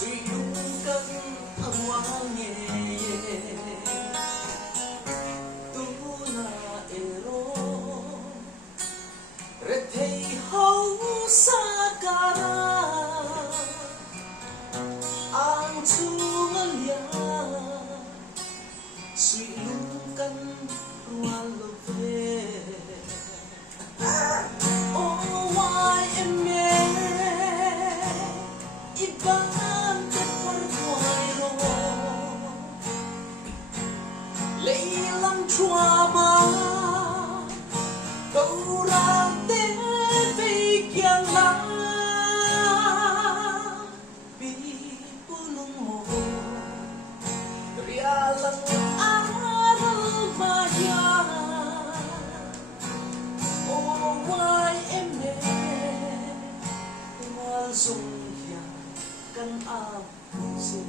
suy lung cân thăng hoa nhẹ tu na ero re thei hau sakara ang chungalia suy lung cân hoa lo ve chua ba câu ra tên về kiang la bi punung mo rialang aral maya oh why em ne wal sung ya kan ap se